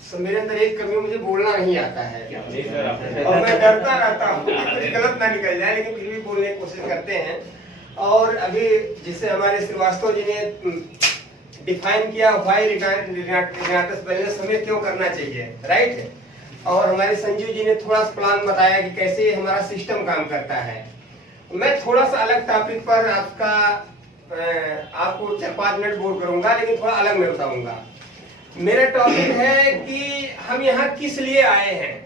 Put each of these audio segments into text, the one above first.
मेरे अंदर एक कमी, मुझे बोलना नहीं आता है और मैं डरता रहता हूँ कि कुछ गलत ना निकल जाए, लेकिन फिर भी बोलने की कोशिश करते हैं। और अभी जिससे हमारे श्रीवास्तव जी ने डिफाइन किया व्हाई रिनाटस वेलनेस हमें क्यों करना चाहिए, राइट। और हमारे संजीव जी ने थोड़ा सा प्लान बताया कि कैसे हमारा सिस्टम काम करता है। मैं थोड़ा सा अलग टॉपिक पर आपको 4-5 मिनट बोल करूंगा, लेकिन थोड़ा अलग मैं बताऊंगा। मेरा टॉपिक है कि हम यहाँ किस लिए आए हैं।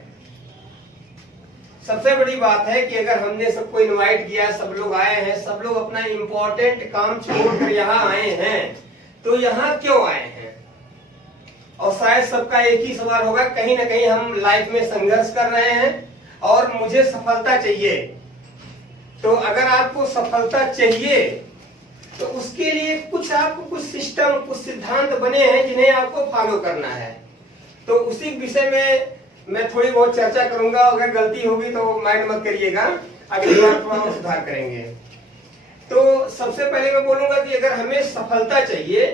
सबसे बड़ी बात है कि अगर हमने सबको इनवाइट किया, सब लोग आए हैं, सब लोग अपना इम्पोर्टेंट काम छोड़कर यहाँ आए हैं, तो यहाँ क्यों आए हैं। और शायद सबका एक ही सवाल होगा, कहीं ना कहीं हम लाइफ में संघर्ष कर रहे हैं और मुझे सफलता चाहिए। तो अगर आपको सफलता चाहिए तो उसके लिए आपको कुछ सिस्टम, कुछ सिद्धांत बने हैं जिन्हें आपको फॉलो करना है। तो उसी विषय में मैं थोड़ी बहुत चर्चा करूंगा। अगर गलती होगी तो माइंड मत करिएगा, अगली बार थोड़ा सुधार करेंगे। तो सबसे पहले मैं बोलूंगा कि अगर हमें सफलता चाहिए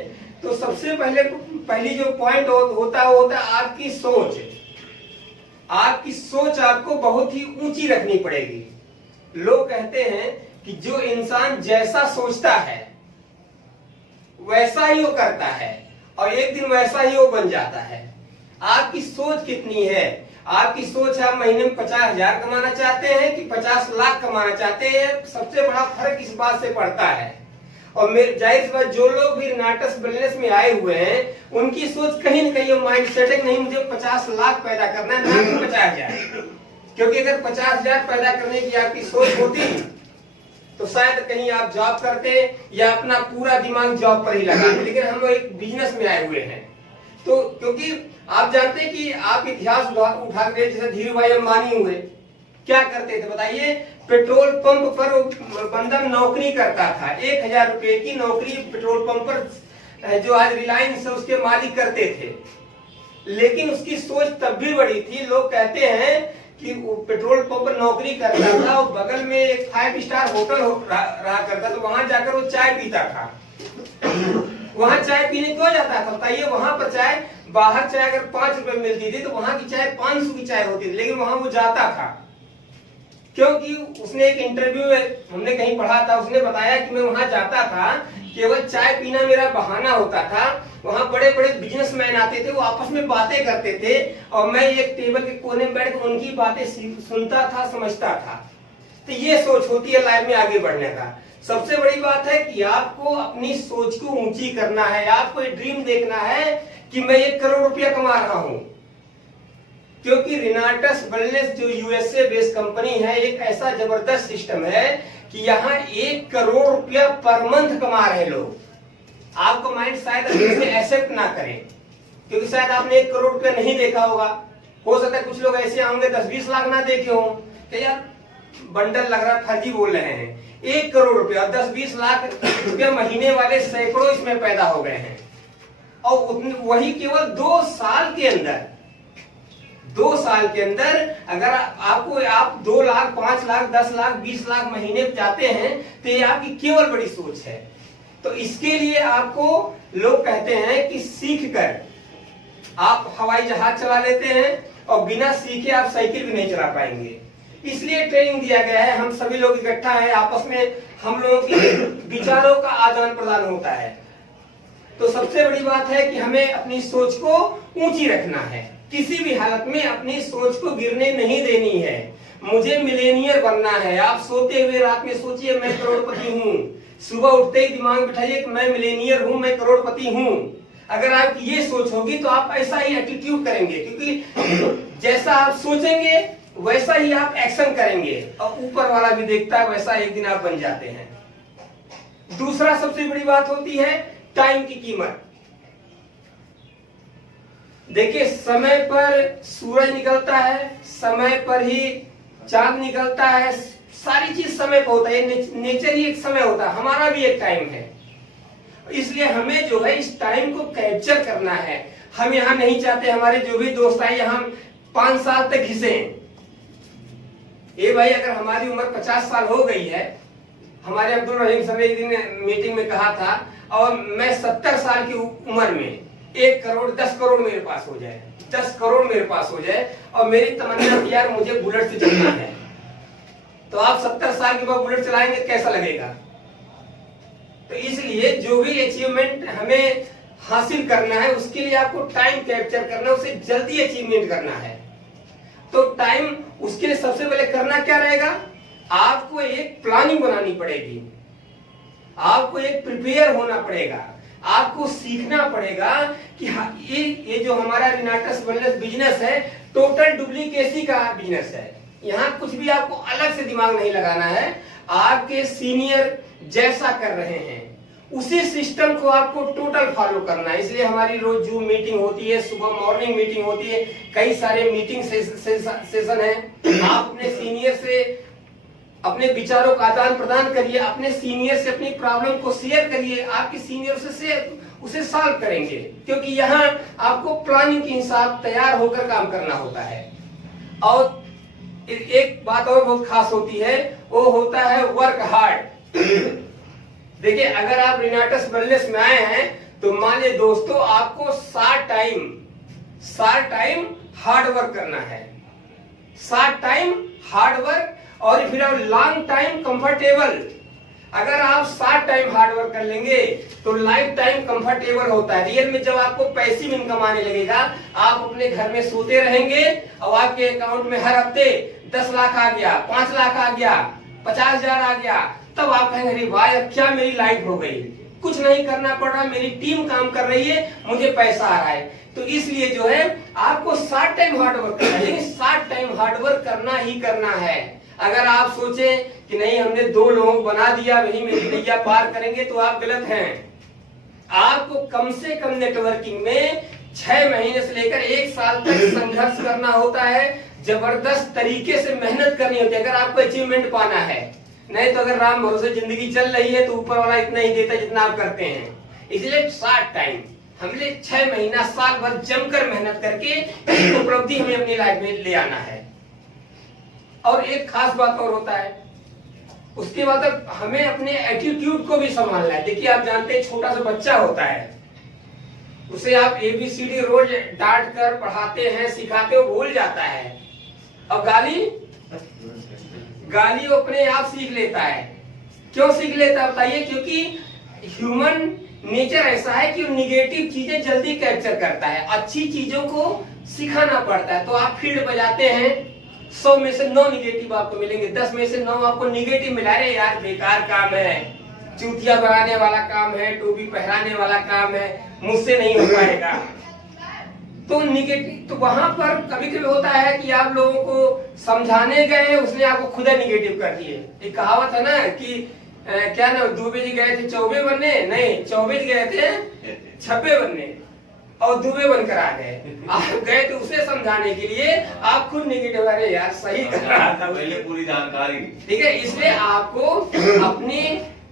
तो सबसे पहली जो पॉइंट होता है आपकी सोच। आपकी सोच आपको बहुत ही ऊंची रखनी पड़ेगी। लोग कहते हैं कि जो इंसान जैसा सोचता है वैसा ही वो करता है और एक दिन वैसा ही वो बन जाता है। आपकी सोच कितनी है? आपकी सोच है आप महीने में 50,000 कमाना चाहते हैं कि 50 लाख कमाना चाहते हैं, सबसे बड़ा फर्क इस बात से पड़ता है। और जाहिर सी बात, जो लोग भी रिनाटस वेलनेस में आए हुए हैं उनकी सोच कहीं ना कहीं माइंड सेटिंग नहीं मुझे 50 लाख पैदा करना है, ना कि 50,000। क्योंकि अगर 50,000 पैदा करने की आपकी सोच होती तो शायद कहीं आप जॉब करते या अपना पूरा दिमाग जॉब पर ही लगाते। लेकिन हम लोग एक बिजनेस में आए हुए हैं, तो क्योंकि आप जानते हैं कि आप इतिहास उठा के, जैसे धीरू भाई अंबानी हुए, क्या करते थे बताइए। पेट्रोल पंप पर बंदा नौकरी करता था, 1,000 रुपए की नौकरी पेट्रोल पंप पर जो आज रिलायंस है उसके मालिक करते थे। लेकिन उसकी सोच तब भी बड़ी थी। लोग कहते हैं कि वो पेट्रोल पंप पर नौकरी करता था और बगल में एक 5 स्टार होटल रहा करता, तो वहां जाकर वो चाय पीता था। वहां चाय पीने क्यों जाता था बताइए। वहां पर चाय, बाहर चाय अगर 5 रुपए मिलती थी तो वहां की चाय 500 की चाय होती थी, लेकिन वहां वो जाता था। क्योंकि उसने एक इंटरव्यू में हमने कहीं पढ़ा था, उसने बताया कि मैं वहां जाता था, केवल चाय पीना मेरा बहाना होता था। वहां बड़े बड़े बिजनेसमैन आते थे, वो आपस में बातें करते थे और मैं एक टेबल के कोने में बैठ कर उनकी बातें सुनता था, समझता था। तो ये सोच होती है लाइफ में आगे बढ़ने का। सबसे बड़ी बात है कि आपको अपनी सोच को ऊंची करना है। आपको एक ड्रीम देखना है कि मैं 1 करोड़ रुपया कमा रहा हूं। क्योंकि रिनाटस वेलनेस जो यूएसए बेस्ड कंपनी है, एक ऐसा जबरदस्त सिस्टम है कि यहाँ 1 करोड़ रुपया पर मंथ कमा रहे लोग। आपको माइंड शायद एक्सेप्ट ना करे, क्योंकि शायद आपने 1 करोड़ रुपया नहीं देखा होगा। हो सकता है कुछ लोग ऐसे होंगे 10-20 लाख ना देखे हो कि यार बंडल लग रहा, फर्जी बोल रहे हैं। 1 करोड़ रुपया, 10-20 लाख रुपया महीने वाले सैकड़ों इसमें पैदा हो गए हैं। और वही केवल 2 साल के अंदर, 2 साल के अंदर अगर आप 2 लाख, 5 लाख, 10 लाख, 20 लाख महीने जाते हैं तो ये आपकी केवल बड़ी सोच है। तो इसके लिए आपको लोग कहते हैं कि सीख कर आप हवाई जहाज चला लेते हैं और बिना सीखे आप साइकिल भी नहीं चला पाएंगे। इसलिए ट्रेनिंग दिया गया है। हम सभी लोग इकट्ठा हैं, आपस में हम लोगों के विचारों का आदान प्रदान होता है। तो सबसे बड़ी बात है कि हमें अपनी सोच को ऊंची रखना है। किसी भी हालत में अपनी सोच को गिरने नहीं देनी है। मुझे मिलेनियर बनना है। आप सोते हुए रात में सोचिए मैं करोड़पति हूँ, सुबह उठते ही दिमाग बिठाइए कि मैं मिलेनियर हूँ, मैं करोड़पति हूँ। अगर आपकी ये सोच होगी तो आप ऐसा ही एटीट्यूड करेंगे, क्योंकि जैसा आप सोचेंगे वैसा ही आप एक्शन करेंगे और ऊपर वाला भी देखता है, वैसा एक दिन आप बन जाते हैं। दूसरा सबसे बड़ी बात होती है टाइम की कीमत। देखिए, समय पर सूरज निकलता है, समय पर ही चांद निकलता है, सारी चीज समय पर होता है। नेचर ही एक समय होता है, हमारा भी एक टाइम है। इसलिए हमें जो है इस टाइम को कैप्चर करना है। हम यहाँ नहीं चाहते हमारे जो भी दोस्त आए यहाँ 5 साल तक घिसे। ये भाई अगर हमारी उम्र 50 साल हो गई है, हमारे अब्दुल रहीम साहब एक दिन मीटिंग में कहा था, और मैं 70 साल की उम्र में 1 करोड़ 10 करोड़ मेरे पास हो जाए, 10 करोड़ मेरे पास हो जाए और मेरी तमन्ना थी यार मुझे बुलेट से चलना है, तो आप 70 साल के बाद बुलेट चलाएंगे कैसा लगेगा? तो इसलिए जो भी अचीवमेंट हमें हासिल करना है उसके लिए आपको टाइम कैप्चर करना है, उसे जल्दी अचीवमेंट करना है। तो टाइम उसके लिए सबसे पहले करना क्या रहेगा, आपको एक प्लानिंग बनानी पड़ेगी, आपको एक प्रिपेयर होना पड़ेगा, आपको सीखना पड़ेगा कि ये जो हमारा रिनाटस वेलनेस बिजनेस है टोटल डुप्लीकेसी का बिजनेस है। यहाँ कुछ भी आपको अलग से दिमाग नहीं लगाना है, आपके सीनियर जैसा कर रहे हैं उसी सिस्टम को आपको टोटल फॉलो करना है। इसलिए हमारी रोज जूम मीटिंग होती है, सुबह मॉर्निंग मीटिंग होती है, कई सारे मीटिंग सेशन है। आप अपने सीनियर से अपने विचारों का आदान प्रदान करिए, अपने सीनियर से अपनी प्रॉब्लम को शेयर करिए, आपके सीनियर से उसे सॉल्व करेंगे, क्योंकि यहाँ आपको प्लानिंग के हिसाब तैयार होकर काम करना होता है। और एक बात और बहुत खास होती है, वो होता है वर्क हार्ड। देखिए अगर आप रिनाटस वेलनेस में आए हैं तो मान लीजिए दोस्तों आपको शार्ट टाइम हार्ड वर्क करना है, शार्ट टाइम हार्ड वर्क और फिर लॉन्ग टाइम कंफर्टेबल। अगर आप शार्ट टाइम हार्ड वर्क कर लेंगे तो लाइफ टाइम कंफर्टेबल होता है। रियल में जब आपको पैसिव इनकम आने लगेगा, आप अपने घर में सोते रहेंगे और आपके अकाउंट में हर हफ्ते 10 लाख आ गया, 5 लाख आ गया, 50,000 आ गया, तब आप कहेंगे अरे वाह क्या मेरी लाइफ हो गई, कुछ नहीं करना पड़ रहा, मेरी टीम काम कर रही है, मुझे पैसा आ रहा है। तो इसलिए जो है आपको शार्ट टाइम हार्ड वर्क करना है, लेकिन शार्ट टाइम हार्ड वर्क करना ही करना है। अगर आप सोचें कि नहीं हमने 2 लोगों को बना दिया वही मेरी नैया पार करेंगे तो आप गलत हैं। आपको कम से कम नेटवर्किंग में 6 महीने से लेकर 1 साल तक संघर्ष करना होता है, जबरदस्त तरीके से मेहनत करनी होती है अगर आपको अचीवमेंट पाना है। नहीं तो अगर राम भरोसे जिंदगी चल रही है तो ऊपर वाला इतना ही देता जितना आप करते हैं। इसलिए शार्ट टाइम हमने 6 महीना साल भर जमकर मेहनत करके एक उपलब्धि हमें अपनी लाइफ में ले आना है। और एक खास बात और होता है, उसके बाद हमें अपने एटीट्यूड को भी संभालना है। देखिए आप जानते हैं छोटा सा बच्चा होता है, उसे आप ABCD रोज डांट कर पढ़ाते हैं, सिखाते हो, भूल जाता है, और गाली वो अपने आप सीख लेता है। क्यों सीख लेता है बताइए? क्योंकि ह्यूमन नेचर ऐसा है कि निगेटिव चीजें जल्दी कैप्चर करता है, अच्छी चीजों को सिखाना पड़ता है। तो आप फील्ड बजाते हैं, 100 में से 9 निगेटिव आपको मिलेंगे, 10 में से 9 आपको निगेटिव मिला रहे यार बेकार काम है, चूतिया बनाने वाला काम है, टोपी पहराने वाला काम है, मुझसे नहीं हो पाएगा। तो निगेटिव, तो वहां पर कभी कभी होता है कि आप लोगों को समझाने गए, उसने आपको खुद निगेटिव कर दिए। एक कहावत है ना कि क्या ना, दुबे जी गए थे चौबे बनने, नहीं चौबे जी गए थे छब्बे बनने और दुबे बनकर आ गए। आप गए तो उसे समझाने के लिए, आप खुद निगेटिव, अरे यार सही कर रहा था, पहले पूरी जानकारी, ठीक है। इसलिए आपको अपनी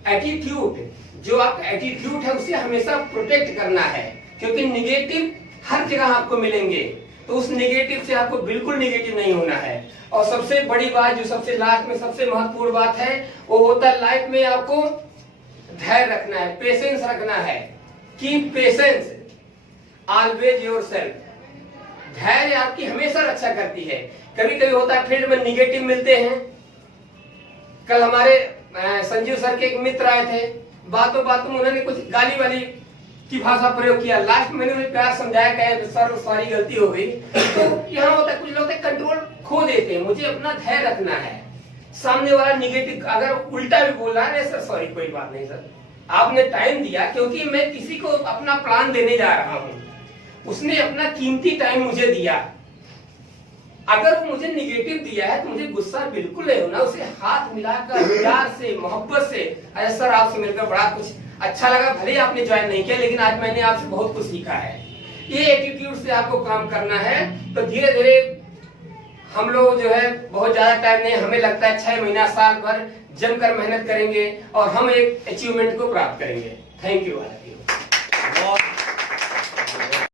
एटीट्यूड, जो आपका एटीट्यूड है उसे हमेशा प्रोटेक्ट करना है, क्योंकि निगेटिव हर जगह आपको मिलेंगे, तो उस निगेटिव से आपको बिल्कुल निगेटिव नहीं होना है। और सबसे बड़ी बात, जो सबसे लास्ट में सबसे महत्वपूर्ण बात है, वो होता है लाइफ में आपको धैर्य रखना है, पेशेंस रखना है। Keep patience always yourself. धैर्य आपकी हमेशा रक्षा करती है। कभी कभी होता है फील्ड में निगेटिव मिलते हैं। कल हमारे संजीव सर के एक मित्र आए थे, बातों बातों में उन्होंने कुछ गाली वाली की भाषा प्रयोग किया। लास्ट में मैंने उन्हें प्यार समझाया, कहे सर सारी गलती हो गई। तो यहाँ होता है कुछ लोग कंट्रोल खो देते हैं। मुझे अपना धैर्य रखना है। सामने वाला निगेटिव अगर उल्टा भी बोल रहा है, सर सॉरी कोई बात नहीं सर, आपने टाइम दिया, क्योंकि मैं किसी को अपना प्लान देने जा रहा हूँ, उसने अपना कीमती टाइम मुझे दिया। अगर वो मुझे निगेटिव दिया है तो मुझे गुस्सा बिल्कुल नहीं होना, उसे हाथ मिलाकर प्यार से मोहब्बत से, अरे सर आपसे मिलकर बड़ा कुछ अच्छा लगा, भले आपने ज्वाइन नहीं किया लेकिन आज मैंने आपसे बहुत कुछ सीखा है। ये एटीट्यूड से आपको काम करना है। तो धीरे धीरे हम लोग जो है बहुत ज्यादा टाइम नहीं, हमें लगता है 6 महीना साल भर जमकर मेहनत करेंगे और हम एक अचीवमेंट को प्राप्त करेंगे। Thank you.